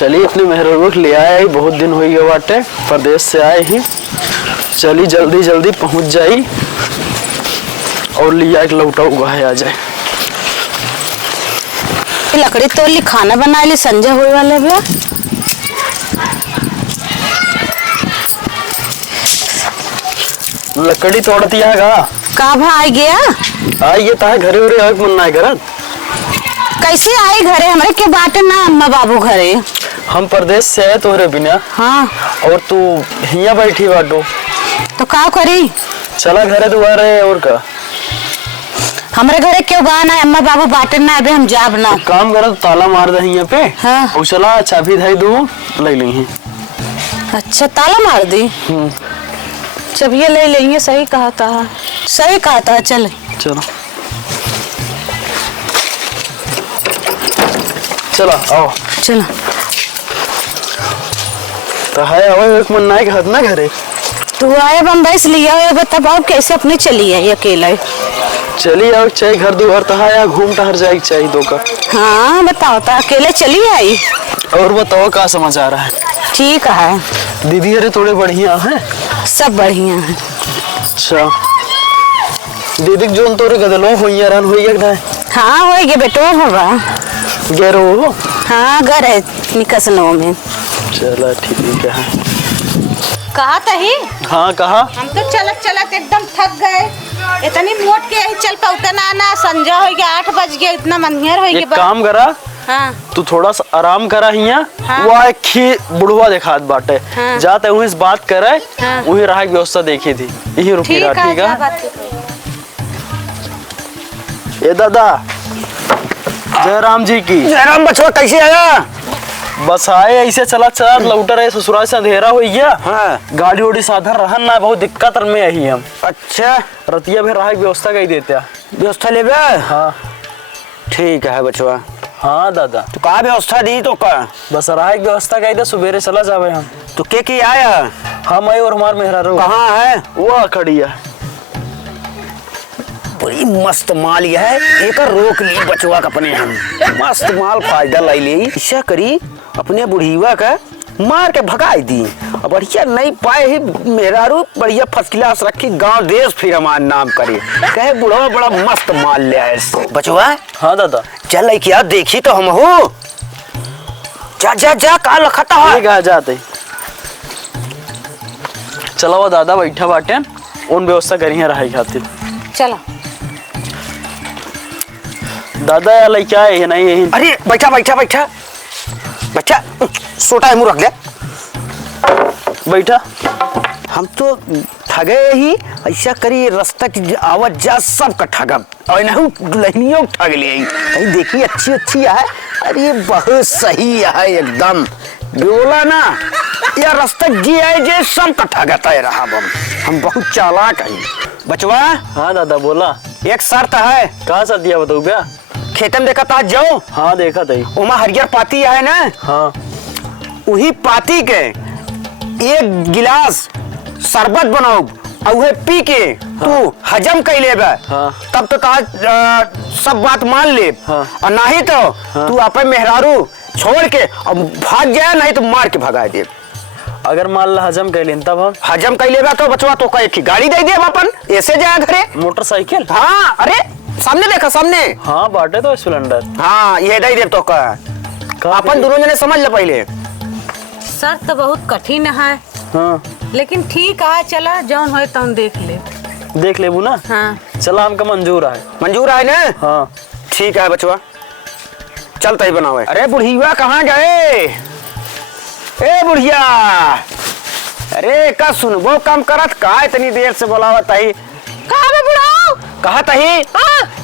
चलिए अपने मेहरबान ले आए, बहुत दिन हो गए बाटे, प्रदेश से आए ही। चली जल्दी जल्दी पहुंच जाई और लिया एक लौटा हुआ है आ जाए। लकड़ी तो ली, खाना बना ली, संजय हुए वाले भी। लकड़ी तोड़ दिया का भाई गया आई ये ताहे घरे उरे आग मन नाय करत। कैसे आए घरे? हमरे के बाटे ना अम्मा बाबू घरे। हम प्रदेश से आए तोहरे बिना। हाँ और तू हिया बैठी बाटो तो का करी? चला घरे दोबारा और का हमारे घरे क्यों गाना है? अम्मा बाबू बाटे ना, अभी हम जाब ना। काम करा तो ताला मार दे हिया पे। हाँ। और चला चाबी धाई दो ले लेंगे। अच्छा ताला मार दी? जब ये ले लेंगे। सही कहा था, सही कहा था। चल चलो चला आओ चलो। तो है आओ एक मन नाय कहत ना घरे। तू आए बम्बई से लिया है, बता कैसे अपने चली आई अकेले? चली आओ चाहे घर दुआर तहा या घूम टहर जाए चाहिए दो का। हाँ बताओ तो अकेले चली आई? और बताओ क्या समाचार है? ठीक है। दीदी अरे थोड़े बढ़िया हैं? सब बढ़िया है। अच्छा दीदी जोन तोरे गदलो होइया रन होइया गदा। हाँ होएगे बेटो होगा। गेरो हाँ घर है निकसनो में। चला ठीक है। कहा तही? हाँ कहा। हम तो चलत चलत एकदम थक गए। इतनी मोट के यही चल पाते ना। संजय हो गया 8 बज गया, इतना मंदिर हो गया। काम करा। हाँ। तू थोड़ा सा आराम करा हिया। हाँ। वो एक बुढ़वा दिखात बाटे। हाँ। जाते हुए इस बात करे। हाँ। वही राह की व्यवस्था देखी थी। यही रुकी रहा। ठीक है ये दादा जय राम जी की। जय राम। बचवा कैसे आया? बस आए ऐसे चला चला लौट रहे ससुराल से अंधेरा हो गया। हाँ। गाड़ी उड़ी साधन रहन ना, बहुत दिक्कत में यही हम। अच्छा रतिया भी राह की व्यवस्था कही देते। व्यवस्था ले हाँ ठीक है बचवा। हाँ दादा तो का व्यवस्था दी तो का? बस राह की व्यवस्था कही दे, सुबेरे चला जावे हम। तो के आया? हम आए और हमार मेहरा कहाँ है? वो खड़ी है। बड़ी मस्त माल यह है, एक रोक ली बचवा का अपने हम। मस्त माल फायदा लाई ले। ऐसा करी अपने बुढ़ीवा का मार के भगाई दी। अब बढ़िया नहीं पाए ही मेहरारू बढ़िया फर्स्ट क्लास रखी, गांव देश फिर हमारा नाम करे। कहे बुढ़वा बड़ा मस्त माल ले आए बचवा। हाँ दादा चल क्या देखी तो हम हो। जा जा जा का लखता है? कहा जाते चला वो दादा बैठा बाटे उन व्यवस्था करी है रहाई खातिर। चलो दादा या क्या है नहीं यही। अरे बैठा बैठा बैठा बच्चा सोटा है मुंह रख ले। बैठा। हम तो ठगे ही। ऐसा करी रास्ता की आवत जा सब का ठगब और नहीं दुल्हनियों ठग ले। कहीं देखी अच्छी अच्छी है। अरे बहुत सही है एकदम बोला ना। या रास्ता जी है जे सब का ठगता है रहा। हम बहुत चालाक है बचवा। हाँ दादा बोला। एक शर्त है। कहाँ सा दिया बताऊ क्या? खेतन देखा था जाओ। हाँ देखा था। उमा हरियर पाती है ना। हाँ वही पाती के एक गिलास शरबत बनाओ और वह पी के तू हजम कर ले। हाँ। तब तो सब बात मान ले। हाँ। और नहीं तो तू अपने मेहरारू छोड़ के और भाग जाए, नहीं तो मार के भगा दे। अगर मान ला हजम कर लें तब हम हजम कर लेगा तो बचवा तो कहे की गाड़ी दे दे अपन ऐसे जाए घरे। मोटरसाइकिल। हाँ अरे सामने देखा सामने। हाँ बाटे तो स्प्लेंडर। हाँ ये दे दे तो का अपन दोनों जने समझ ले पहले। शर्त तो बहुत कठिन है। हाँ लेकिन ठीक है चला जौन हो तौन देख ले। देख लेबू ना। हाँ चला हमका मंजूर है। मंजूर है ना? हाँ ठीक है बचवा चलता ही बनावे। अरे बुढ़िया कहाँ गए? ए बुढ़िया अरे का सुनबो कम करत का इतनी देर से बोलावत है। कहाँ में बुढ़ाओ? कहा तही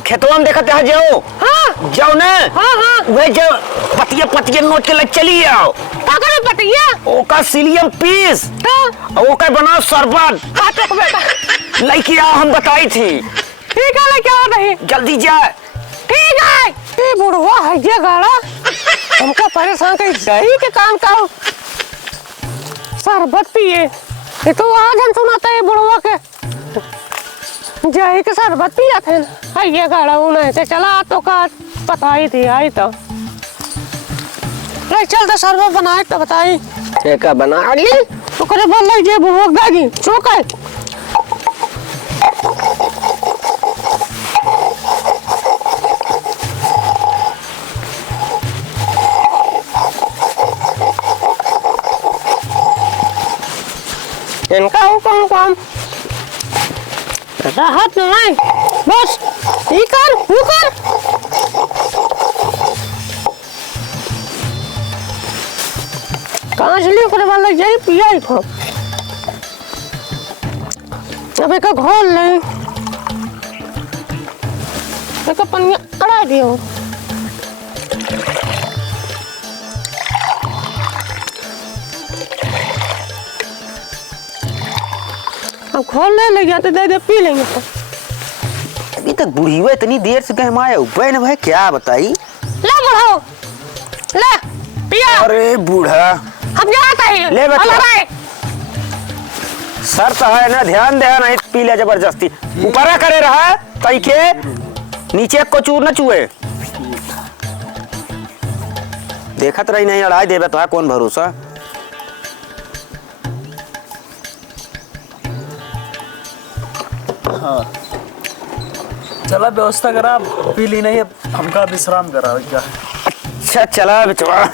खेतवा में देखत है जाओ। हाँ जाओ ना। हाँ हाँ वे जाओ पतिया पतिया नोट के लग चली आओ। का करे पतिया? ओका सिलियम पीस। हाँ ओका बनाओ शरबत। हाँ तो बेटा लड़की आओ हम बताई थी। ठीक है लेके आओ नहीं जल्दी जा। ठीक है। ए बुढ़वा है ये गाड़ा हमका परेशान कर जाई के काम का शरबत पिए। ये तो आज हम सुनाता है बुढ़वा के जाई के शरबत पिया थे। ये गाड़ा नहीं से चला तो का पता ही थी आई तो ले चल तो शरबत बनाए तो बताई का बना ली तो करे बोल ले जे भूख दागी चुक है इनका हुक्म काम राहत नहीं बस ये कर वो कर कहाँ से लियो करे वाला यही पिया ही खो अब एक घोल नहीं एक पनिया अड़ा दियो अब खोल ले गया तो दे पी लेंगे तो अभी तक बूढ़ी हुआ इतनी देर से कहीं आया ऊपर न भाई क्या बताई ले बढ़ाओ ले पिया अरे बूढ़ा अब जाता है ले बच्चा सर तो है ना ध्यान दे नहीं पी ले जबरदस्ती ऊपर करे रहा तई के नीचे को चूर न चुए देखत रही नहीं अड़ाई देवे तो है कौन भरोसा हाँ चला व्यवस्था करा पी ली नहीं हमका विश्राम करा क्या अच्छा चला बिचवा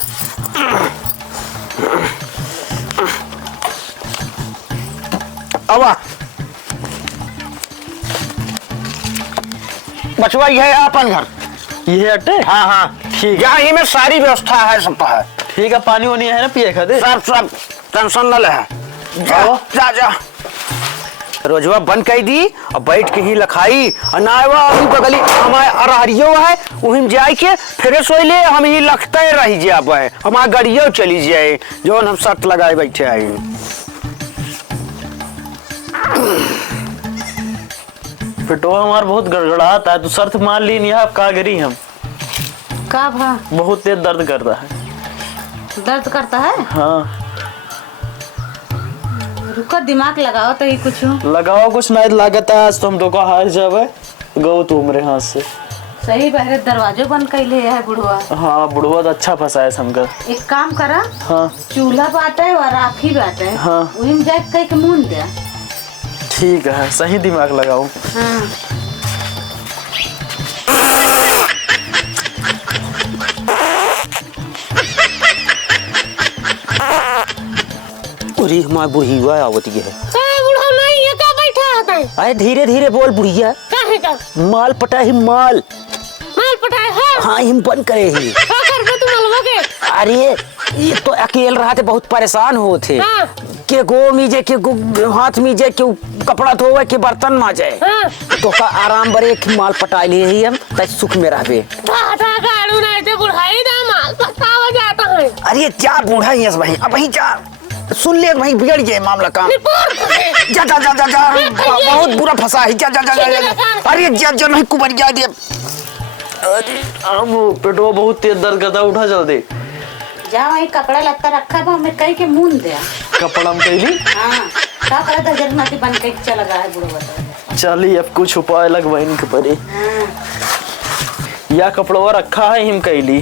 अब बचवा ये है अपन घर ये अट्टे हाँ हाँ ठीक है यही में सारी व्यवस्था है सब है ठीक है पानी वानी है ना पिए खाते सब टेंशन न ले जा जा जा रोजवा बंद कर दी और बैठ के ही लखाई और नावा अभी बगली हमारे अरहरियो है वहीं जाए के फिर सोई ले हम ही लखते रही जाब है हमारा गाड़ियों चली जाए जो हम शर्त लगाए बैठे आई पेटवा हमार बहुत गड़गड़ाता है तू शर्त मान ली नहीं अब का करी हम का भा बहुत तेज दर्द करता है दर्द करता है हाँ रुको दिमाग लगाओ तो ही कुछ लगाओ कुछ नहीं लागत है आज तुम तो का हार जावे गो तू मेरे हाथ से सही बहरे दरवाजो बंद कर ले है बुढ़वा हाँ बुढ़वा तो अच्छा फंसा है समझकर एक काम करा हाँ चूल्हा बाटे और राखी बाटे हाँ। वही में जाके कहीं के मुन दे ठीक है सही दिमाग लगाओ हाँ अरे हमारी बुढ़ी हुआ आवती है बुढ़ा नहीं ये क्या बैठा है अरे धीरे धीरे बोल बुढ़िया क्या है क्या माल पटा ही माल माल पटाए है हाँ हिम बंद करे ही क्या कर दे तुम अलवोगे अरे ये तो अकेले रहा थे बहुत परेशान हो थे हाँ। के गो मीजे के हाथ मीजे के कपड़ा धोवे के बर्तन माजे हाँ। तो का आराम बरे के माल पटा लिए ही हम तै सुख में रहबे दादा गाड़ू नहीं थे बुढ़ाई दा माल पटावा जाता है अरे क्या बूढ़ा ही है भाई अब वही जा सुन ले भाई बिगड़ गया मामला काम जा जा जा जा जा बहुत बुरा फंसा है जा जा जा जा अरे जा जा नहीं कुबर जा दे अब पेटवा बहुत तेज दर्द करता है उठा जल्दी जा वही कपड़ा लत्ता रखा है हमें कहीं के मुन दे कपड़ा में कैली हाँ क्या करे तो जरूर नाती बन के चला गया है बुढ़वा चली अब कुछ उपाय लगवाई इनके परे हाँ या कपड़वा रखा है हिम कैली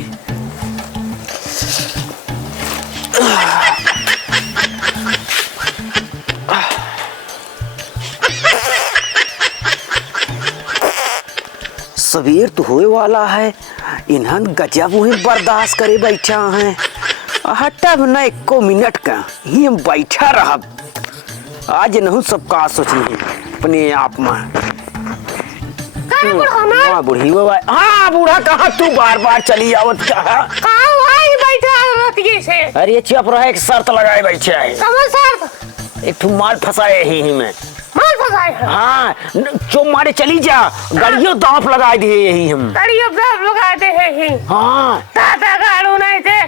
सवेर तो होए वाला है इन्हन गजब वही बर्दाश्त करे बैठा है हटब न एको मिनट का ही हम बैठा रहा आज नहीं सब का सोची अपने आप में हाँ बुढ़ी बाबा हाँ बूढ़ा कहा तू बार बार चली आवत कहा कहाँ भाई बैठा रतिये से अरे चुप रहा एक शर्त लगाए बैठे है कमल सर एक ठू माल फंसाए ही में माल फसाए है हाँ चुप मारे चली जा गाड़ियों दांव लगा दिए यही हम गाड़ी अब सब लगाते हैं ही हाँ दादा गाड़ू नहीं थे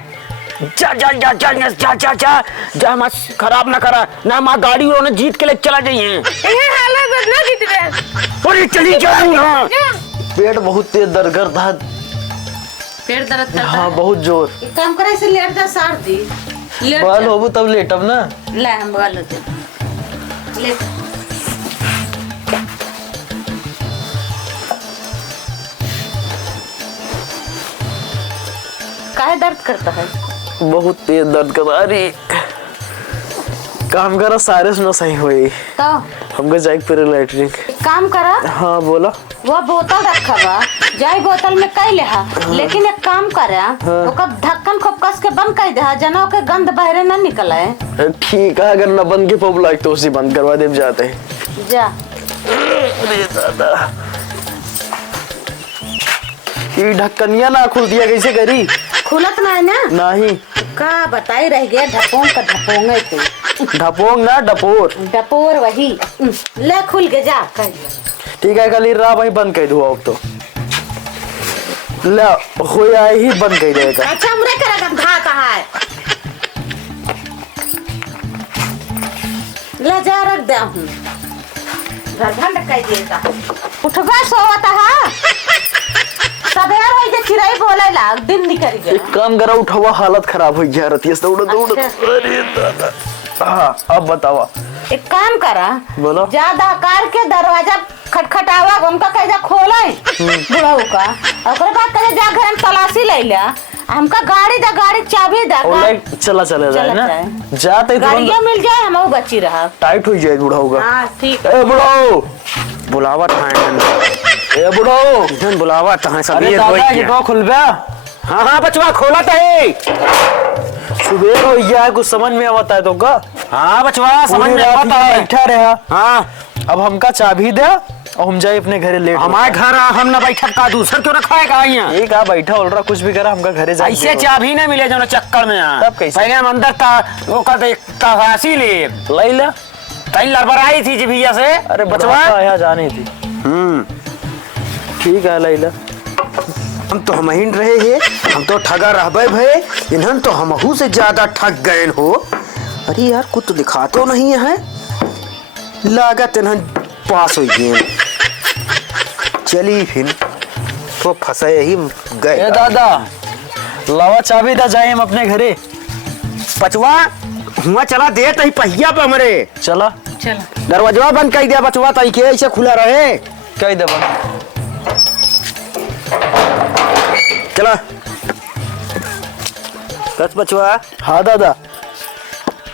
जा जा जा जा जा जा जा जा जा मत खराब ना करा ना माँ गाड़ी उन्होंने जीत के लिए चला जाइए ये हालत बदला कितने अरे चली जाऊँ ना पेट बहुत तेज दर्द करता है पेट दर्द करता हाँ है बहुत जोर एक काम करे इसे लेट जा सार दी लेट बाल जा। होबू तब लेटब ना ले हम बाल होते लेट काहे दर्द करता है बहुत तेज दर्द कर रही। काम करा सारे सुना सही हुई। तो हमको जाए फिर लैटरिन। काम करा। हाँ बोला। वो बोतल रखा बा, जाई बोतल में कई लेहा, लेकिन एक काम करा, ओकर ढक्कन खूब कस के बंद कर दे, जना के गंध बाहर न निकले। ठीक है, अगर न बंद के पब लाइक तो उसी बंद करवा दे जाते हैं। जा। अरे दादा, ये ढक्कनिया ना खुल दिया कैसे करी? खुलत ना है ना? नहीं। का बताई रह गया, ढपोंग का ढपोंग है तू। ढपोंग ना डपोर। डपोर वही। ले खुल के जा कर। ठीक है, कल राह वही बंद कर दूँ अब तो। ले हो आए ही बंद कर देगा। अच्छा हमरे करा गंधा कहा है। ले जा रख दे हूँ। घर भंड कर देगा। उठवा सोवत है। सवेर होई के चिड़ै बोले लाग दिन निकल गया। एक काम करा, उठावा हालत खराब हो गया रतिया से दौड़ दौड़। अच्छा। अरे दादा। हाँ अब बतावा। एक काम करा, बोलो। ज्यादा कार के दरवाजा खटखटावा, उनका कैसा खोले बुढ़ऊ का, और बाद कहे जा घर में तलाशी ले लिया, हमका गाड़ी दा, गाड़ी चाबी दा। चला चले जाए ना, जाते गाड़िया मिल जाए, हम बची रहा। टाइट हो जाए बुढ़ाऊ का। हाँ ठीक। ए बुढ़ाऊ, बुलावा था ए बुढ़ाऊ, धन बुलावा था सब। अरे दादा ये तो खुल गया। हाँ हाँ बचवा खोला था ही। सुबह हो गया, कुछ समझ में आवता है तो का? हाँ बचवा समझ में आता है। बैठा रहा। हाँ अब हमका चाबी दे और हम जाए अपने घरे लेट। हमारे घर हम न बैठा का दूसर क्यों रखा है कहा यहाँ? एक आ बैठा उल रहा, कुछ भी करा, हमका घरे जाए। ऐसे चाबी न मिले जो चक्कर में। तब कैसे? पहले हम अंदर था वो कहते तलाशी ले ले कहीं लड़बड़ाई थी जी भैया से। अरे बचवा यहाँ जानी थी। ठीक है लैला। हम तो हम ही रहे हैं, हम तो ठगा रहबे भे, इन्हन तो हमहू से ज्यादा ठग गए हो। अरे यार कुछ तो दिखा तो नहीं है, लागत इन्हन पास हो गए। चली फिर तो फंसे ही गए। ए दादा लावा चाबी दा, जाए हम अपने घरे। बचवा हुआ चला दे तही पहिया पे हमरे। चला चलो दरवाजा बंद कर दिया बचवा, तही के ऐसे खुला रहे। कह दे बंद। चला बस बचवा। हाँ दादा।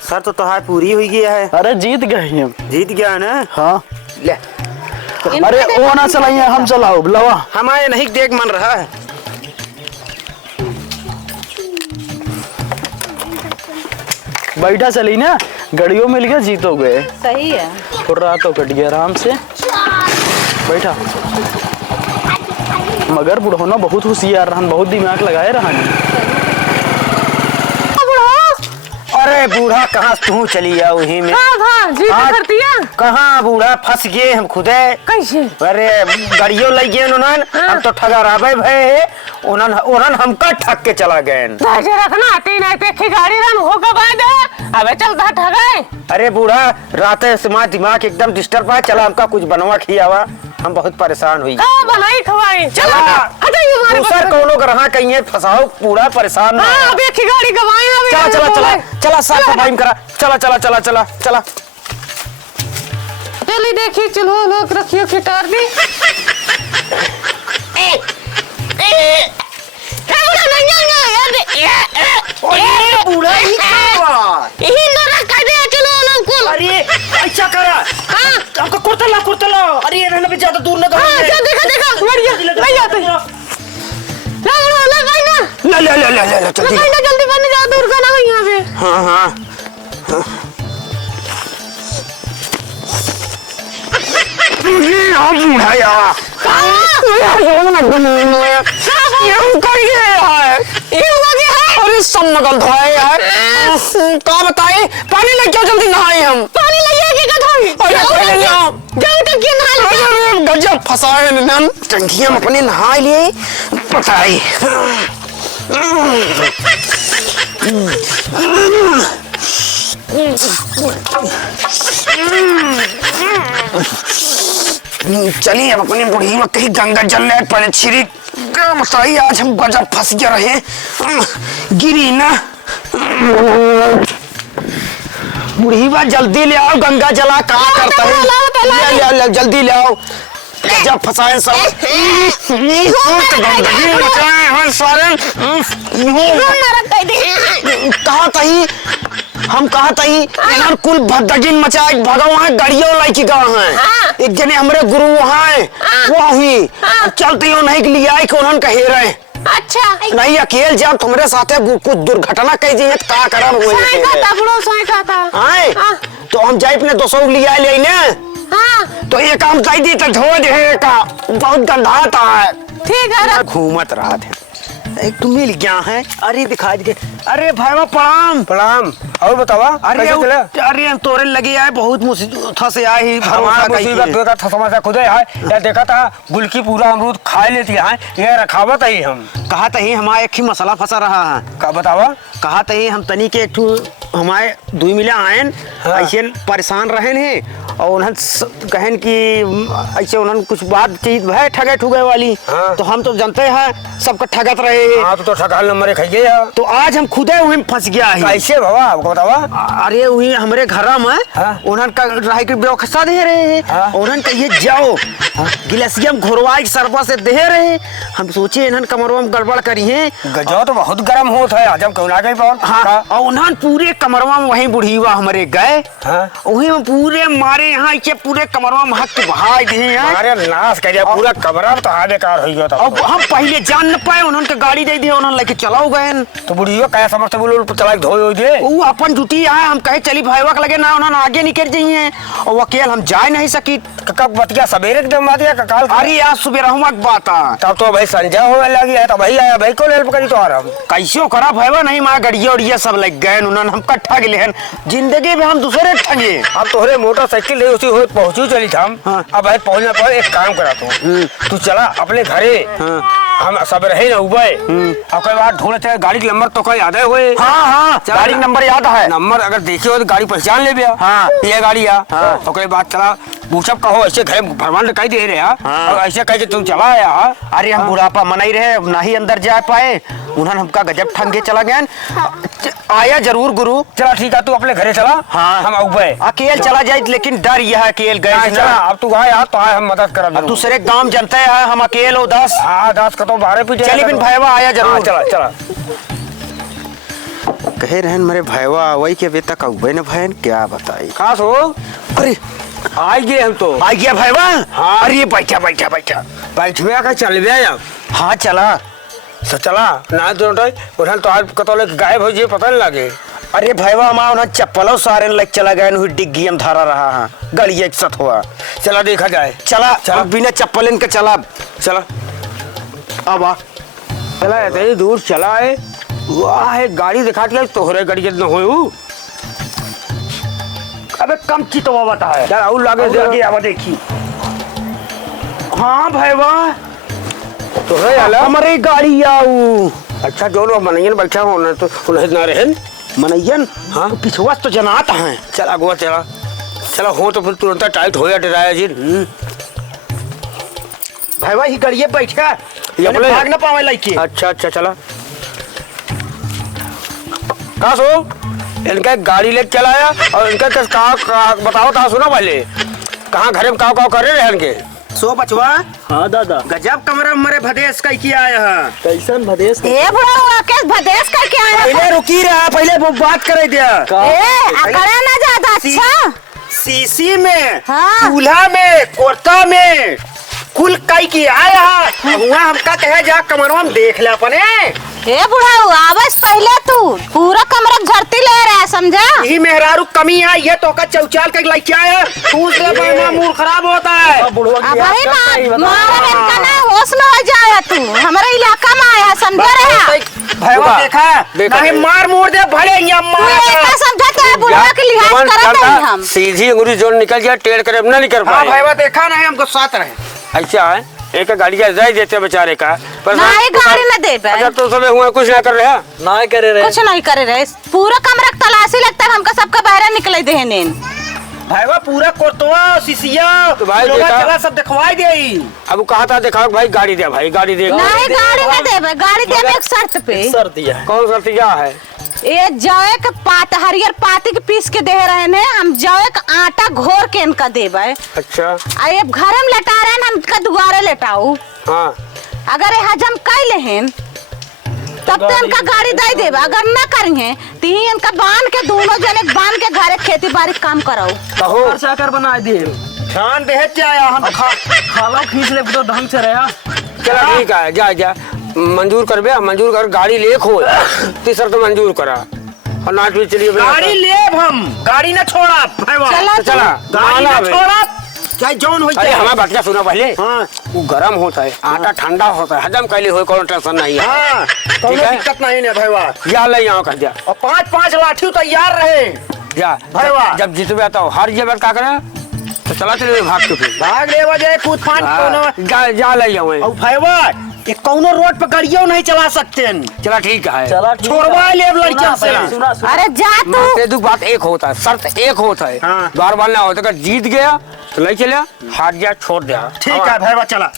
सर तो तोहार पूरी हुई गया है। अरे जीत गए हम। जीत गया ना? हाँ। ले अरे वो ना चलाइए, हम चलाओ लवा। हमारे नहीं देख मन रहा है। बैठा चली ना, गड़ियों मिल गया, जीतो गए। सही है। और रात तो कट गया आराम से। बैठा मगर बुढ़ोना बहुत होशियार रहन, बहुत दिमाग लगाए रहन। अरे बूढ़ा कहाँ तू चली आ वही में? करती है कहाँ बूढ़ा फंस गए हम खुदे। कैसे? अरे गाड़ियों लग गए उन्होंने। हम तो ठगा रहा भे, उन्होंने हमका ठग के चला गए। धैर्य रखना, आती नहीं देखी गाड़ी रन हो गए बाद अबे चल धा ठगाए। अरे बूढ़ा रात से हमारा दिमाग एकदम डिस्टर्ब है, चला हमका कुछ बनवा खियावा, हम बहुत परेशान हुई। बनाई खवाई चल हटाइए दूसर कोनो ग्रह कहीं फंसाओ, पूरा परेशान। हाँ अबे की गाड़ी गवाई अबे। चला चला चला चला साफ सफाई करा। चला चला चला चला चला चली देखी, चलो लोग रखियो खिटार दी। बूढ़ा अरे अच्छा करा। हमको कुर्ता ला। अरे ये रहना भी ज्यादा दूर ना देखा बढ़िया नहीं जाते जल्दी बन जा, दूर का ना यहाँ पे। हाँ हाँ बूढ़ा यार अरे सब नकल धोए यार। क्या बताए, पानी लग जाओ जल्दी नहाए हम। पानी लगे गजब फंसाए टंकियां अपने नहा लिए बताए। चलिए अब अपनी बुढ़ी में कहीं गंगा जल ले पड़े छिरी। क्या बताइए आज हम गजब फंस गए रहे, गिरी ना। बुढ़ी बात जल्दी ले आओ, गंगा जला कहाँ करता है, ले जल्दी ले आओ। जब फसाए सब कहा तही हम कहा तही इन्हर कुल भद्दगिन मचाए भगवान है गड़ियों लाइकी गाँव है एक जने हमरे गुरु वहाँ है वो हुई चलते हो नहीं के लिए आए कि उन्होंने कहे रहे अच्छा नहीं अकेले जब तुम्हारे साथ कुछ दुर्घटना कही जाए तो का करम हुए सही कहता बुढ़ो सही कहता आए तो हम जाए अपने 200 लिए आए ले ने हाँ तो ये काम कही दी तो धो दे का बहुत गंधाता है ठीक है घूमत रहा थे एक तुम मिल गया है अरे दिखा दे अरे भाईवा प्रणाम प्रणाम और बतावा अरे कैसे चले? अरे तोरे लगे आए बहुत मुसीबत से आए ही हमारा मुसीबत देखा था समस्या खुदे है या देखा था गुलकी पूरा अमरूद खा लेती है ये रखावत है हम कहा तही हमारा एक ही मसला फंसा रहा है का बतावा कहा तही हम तनी के एक हमारे 2 मिला आयन हाँ। ऐसे परेशान रहन है और उन्हन कहन कि ऐसे उन्हन कुछ बात चीज है ठगे ठुगे वाली हाँ। तो हम तो जानते हैं सबका ठगत रहे हैं हाँ तो ठगाल नंबर खाई गए तो आज हम खुदे वहीं फंस गया है कैसे बाबा आपको बतावा अरे वही हमारे घर में हाँ। उन्हन का रह के व्यवस्था दे रहे हैं हाँ। उन्हन कहिए जाओ गिलासिया में घोरवाई सरबा से दे रहे हैं हम सोचे इन्हन कमरवा में गड़बड़ करी है गजो तो बहुत गर्म होता है आज हम क्यों ना गए पवन हाँ और उन्हन पूरे कमरवा में वहीं बुढ़ीवा हमारे गए हाँ। वहीं में पूरे मारे यहाँ इसे पूरे कमरवा में हक बहा दिए हैं अरे नाश कर पूरा कमरा तो हाथ बेकार हो गया था अब हम पहले जान न पाए उन्होंने गाड़ी दे दी उन्होंने लेके चलाओ गए तो बुढ़िया क्या समझते बोलो चला धो दे वो अपन जुटी है हम कहे चली भाईवा के लगे ना उन्होंने आगे निकल जाइए और वकील हम जा नहीं सकी कब बतिया सवेरे एकदम बात या कल अरे यार सुबह रहूँगा बात तब तो भाई संजय होने लगी है तो भाई आया भाई को हेल्प करी तो आ रहा कैसे करा भाईवा नहीं माँ गड़िया उड़िया सब लग गए उन्होंने हम कट्ठा गिले हैं जिंदगी में हम दूसरे ठगे अब तोहरे मोटरसाइकिल ले उसी हो पहुंचू चली था हाँ। अब भाई पहुंचने पर एक काम करा तू चला अपने घरे हम सब रहे ना उबे अब कई बार ढूंढते गाड़ी के नंबर तो कोई याद है हुए हाँ हाँ गाड़ी नंबर याद है नंबर अगर देखे हो तो गाड़ी पहचान ले बिया हाँ। ये गाड़ी आ हाँ। तो कोई बात चला पूछब कहो ऐसे घरे भरमान कही दे रहे हाँ। और ऐसे कह के तुम चला आया अरे हम बुढ़ापा मनाई रहे ना ही अंदर जा पाए उन्होंने हमका गजब ठंगे चला गया आया जरूर गुरु चला ठीक है तू अपने घरे चला हाँ। हम उबे अकेले चला जाए लेकिन डर यह है अकेले गए चला अब तू आया तो आए हम मदद करा दूसरे गांव जनता है हम अकेले 10 हाँ 10 का तो 12 पीछे चली बिन भाईवा आया जरूर चला चला कहे रहन मेरे भाईवा वही के बेटा कौबे न भैन क्या बताई खास हो अरे आ गए हम तो आ गया भाईवा हाँ। अरे बैठा बैठा बैठा बैठवे का चल गया अब हाँ चला तो चला ना दोनों उधर तो आज कतौले गायब हो जाए पता नहीं लगे अरे भाईवा हमारा उन्हें चप्पलों सारे लग चला गया हुई डिग्गी हम धारा रहा है गड़िया एक साथ हुआ चला देखा जाए चला चला। बिना चप्पल इनके चला चला अब आ चला इतनी दूर चला है वाह है गाड़ी दिखा दिया तोहरे गाड़ी जितना हो अबे कम चितवा बता है यार और लागे आगे आवा देखी हाँ भाईवा तोहरे आला हमारी गाड़ी आऊ अच्छा जो लोग मनैयन बैठा हो ना तो उन्हें ना रहे मनैयन हाँ। पिछुआ तो जनात है चला गोवा चला चला हो तो फिर तुरंत टाइट हो या डराया जी भाईवा ही गाड़िए बैठा ये अपने- भाग ना पावे लड़की अच्छा अच्छा चला कहा सो इनका गाड़ी लेके चलाया और इनका कहा बताओ कहा सुना पहले कहाँ घरे में काव करे रहे इनके सो बचवा हाँ दादा गजब कमरा मरे भदेश कई किया आया है कैसन भदेश ए बुढ़ा हुआ के भदेश करके आया पहले रुकी रहा पहले वो बात करे दिया ए अकड़ा ना ज्यादा अच्छा सीसी में हाँ। चूल्हा में कोर्ता में कुल कई की आया है हुआ हमका कहे जा कमरवा में देख ले अपने ए बुढ़ा हुआ आवाज पहले तू पूरा कमरा झरती ले रहा है समझा यही मेहरारू कमी है ये तो का चौचाल का लड़की आया पूछ ले भाई मूड खराब होता है अब भाई मारा इनका ना होश में हो जाया तू हमारे इलाका में आया समझा रहा भाईवा देखा देखा नहीं नहीं। मार मोड़ दे भले ये तू मार ऐसा समझा है बुढ़ा के लिहाज करत नहीं हम सीधी अंगुरी जोड़ निकल गया टेढ़ करे ना निकल हाँ पाए भाईवा देखा नहीं हमको साथ रहे ऐसा है एक गाड़ी का जाय देते बेचारे का पर ना ही गाड़ी न दे पाए अगर तो समय हुआ कुछ ना कर रहे ना करे रहे कुछ नहीं करे रहे पूरा कमरा तलाशी लगता है हमका सबका बाहर निकले देने भाईवा पूरा कोर्टवा शीशिया तो भाई लोगा देखा- चला सब दिखवाई दे। अब कहा था दिखाओ भाई गाड़ी दे भाई गाड़ी दे। नहीं गाड़ी ना देबे, गाड़ी देबे एक शर्त पे। सर दिया है। कौन सा क्या है? ये जवे के पात हरियर पाती के पीस के दे रहे ने, हम जवे का आटा घोर के इनका देबे। अच्छा आ ये घर में लेटा रहे हम इनका दुआरे लेटाऊ। हाँ अगर ये हजम कर लेहन तब तो इनका गाड़ी दे देबे, अगर ना करिए तो ही इनका बांध के दोनों जने बांध के घरे खेती बाड़ी काम कराऊ। कहो खर्चा कर बना दिए। ध्यान दे क्या हम खाला खींच ले तो ढंग से रहा। चला ठीक है जा जा मंजूर कर बे, मंजूर कर गाड़ी ले खो तीसरा तो मंजूर करा और नाच भी चलिए गाड़ी ले हम गाड़ी ना छोड़ा भाईवा। चला तो चला गाड़ी ना माना बे। छोड़ा चाहे जौन हो अरे हमारा बात क्या सुना पहले। हाँ वो गर्म होता है आटा ठंडा होता है हजम कैले हो कोई टेंशन नहीं है। हाँ कोई ठीक है? दिक्कत नहीं है भाईवा। जा ले यहाँ कर जा और 5-5 लाठी तैयार रहे। जा भाई वाह। जब जितबे तो हर जगह क्या करे तो चला चले भाग के फिर भाग ले वजह कूद फान कोनो। जा जा ले जाओ और भाईवा ये कौनो रोड पे गाड़ियों नहीं चला सकते हैं। चला ठीक है। चला छोड़वा ले लड़कियों से। सुना सुना। अरे जा तू। मारते दुख बात एक होता है शर्त एक होता है हाँ। बार बार ना होता अगर जीत गया तो ले चलिया हार गया छोड़ दिया। ठीक है भाईवा चला।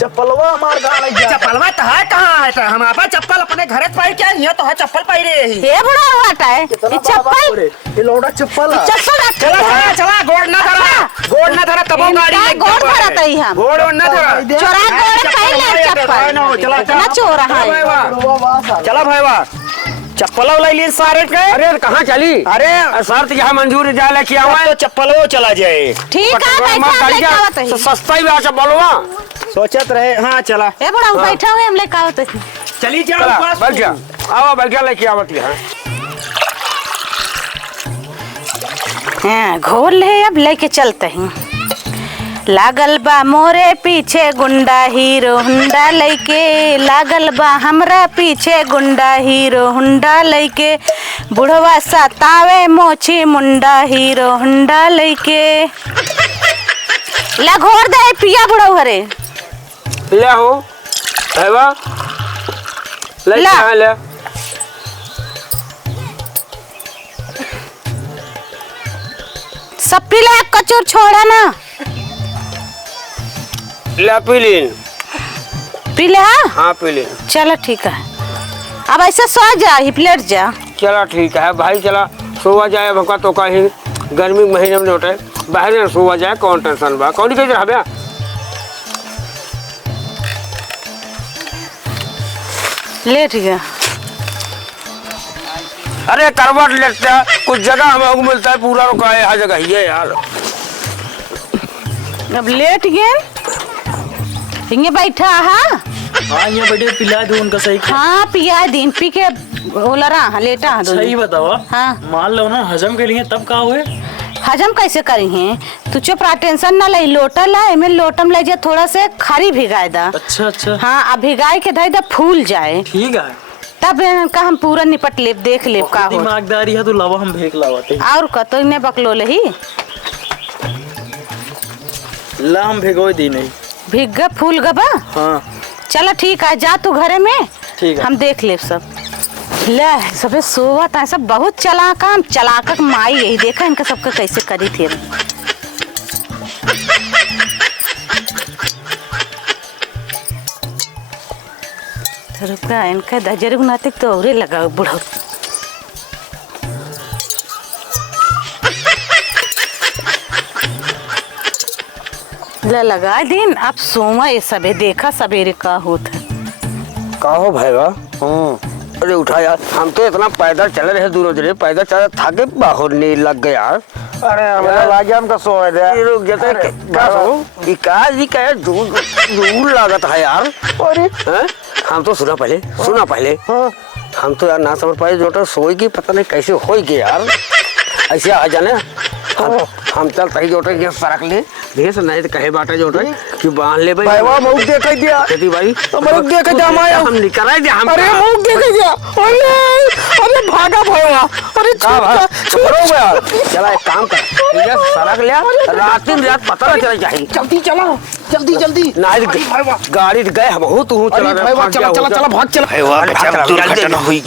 चप्पलवा हमार गाड़ी जा। चप्पलवा तो है कहाँ है? हम आपा चप्पल अपने घरे पाई क्या यहाँ तो है चप्पल पाई रे ही। हे बुढ़ा हुआ है ये चप्पल ये लौड़ा चप्पल है। चप्पल चला चला चला गोड़ ना धरा गोड़ ना धरा तबो गाड़ी इनका लेके गोड़ चलवा धरा है। तई हम। गोड़ और ना धरा चोरा गोड़ पहले चप्पल चला इतना चोरा है। भाईवा चला भाईवा चप्पल ले लिए सारे के। अरे कहाँ चली अरे शर्त यहाँ मंजूर जा लेके आवा तो चप्पल वो चला जाए। ठीक है बैठा हम लेके आवत है। सस्ता ही अच्छा बोलवा सोचत रहे। हाँ चला ए बुढ़ा बैठा हुए हम लेके आवत है। चली चला जाओ बैठ जा आवा बैठ जा लेके आवत है। हाँ घोर ले अब लेके चलते हैं। लागल बा मोरे पीछे गुंडा हीरो हुंडा लेके, लागल बा हमरा पीछे गुंडा हीरो हुंडा लेके, बुढ़वा सतावे मोची मुंडा हीरो हुंडा लेके। ला घोर दे पिया बुढ़ा हरे। ले हो हैवा ले ला। जा ले सब पी ले कचोर छोड़ा ना ले पीलीन पी ले। हाँ हाँ पीलीन चलो ठीक है अब ऐसे सो जा ही प्लेट जा। चला ठीक है भाई चला सोवा जाए भका तो कहीं गर्मी के महीने में लौटे बाहर ना सोवा जाए कौन टेंशन बा कौन कैसे रहा लेट गया। अरे करवट लेते हैं कुछ जगह हमें मिलता है पूरा रुका है हर जगह ही है यार। अब लेट गए हिंगे बैठा। हाँ हाँ यहाँ बैठे पिला दो उनका सही। हाँ पिया दिन पी के बोला रहा लेटा हाँ दो। सही बताओ। हाँ मान लो ना हजम के लिए तब का हुए। हजम कैसे करी हैं तू चुप रहा टेंशन ना ले। लोटा ला एमे लोटम ले जा थोड़ा से खरी भिगाए दा। अच्छा अच्छा हाँ अब भिगाए के दे दा फूल जाए ठीक है। तब का हम पूरा निपट लेब देख लेब का हो। दिमागदारी है तो लावा हम भेक लावाते और कतो ने बकलो ले ही ला हम भेगो दी नहीं। भिग फूल गबा। हाँ चलो ठीक है जा तू घरे में ठीक है। हम देख ले सब। ले सबे सोवत है सब बहुत चलाक हम चलाक माई यही देखा इनका सबका कैसे करी थे। रुका इनका दजर गुनातिक तो औरे लगा बुढ़ो। ले लगा दिन अब सोमा ये सबे देखा सवेरे का होता। का हो भाईवा अरे उठा यार हम तो इतना पैदल चल रहे दूर जरे पैदल चल थाके बाहर नहीं लग गए यार। अरे हमारा लागे हमका सो है दे। ये लोग जैसे क्या हो ये काज ही क्या दूर दूर लागत है यार। अरे हैं? हम तो सुना पहले हम तो यार ना समझ पाए जो सोई की पता नहीं कैसे हो गई यार ऐसे आ जाने हम चल तही जो सड़क ले देश नहीं तो कहे बाटा जो होता है कि बांध ले भाई भाई वाह मुख देख दिया खेती भाई मुख देख दिया हम निकल दिया हम अरे मुख देख दिया अरे भागा भैया अरे छोड़ो यार चला एक काम कर ये सड़क लिया रात दिन रात पता ना चला जाए जल्दी चला जल्दी जल्दी नहीं गाड़ी गए हम हो तू चला चला चला चला भाग चला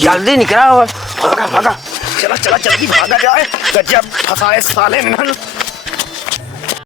जल्दी निकला भागा भागा चला चला जल्दी भागा जाए गजब फंसाए साले ने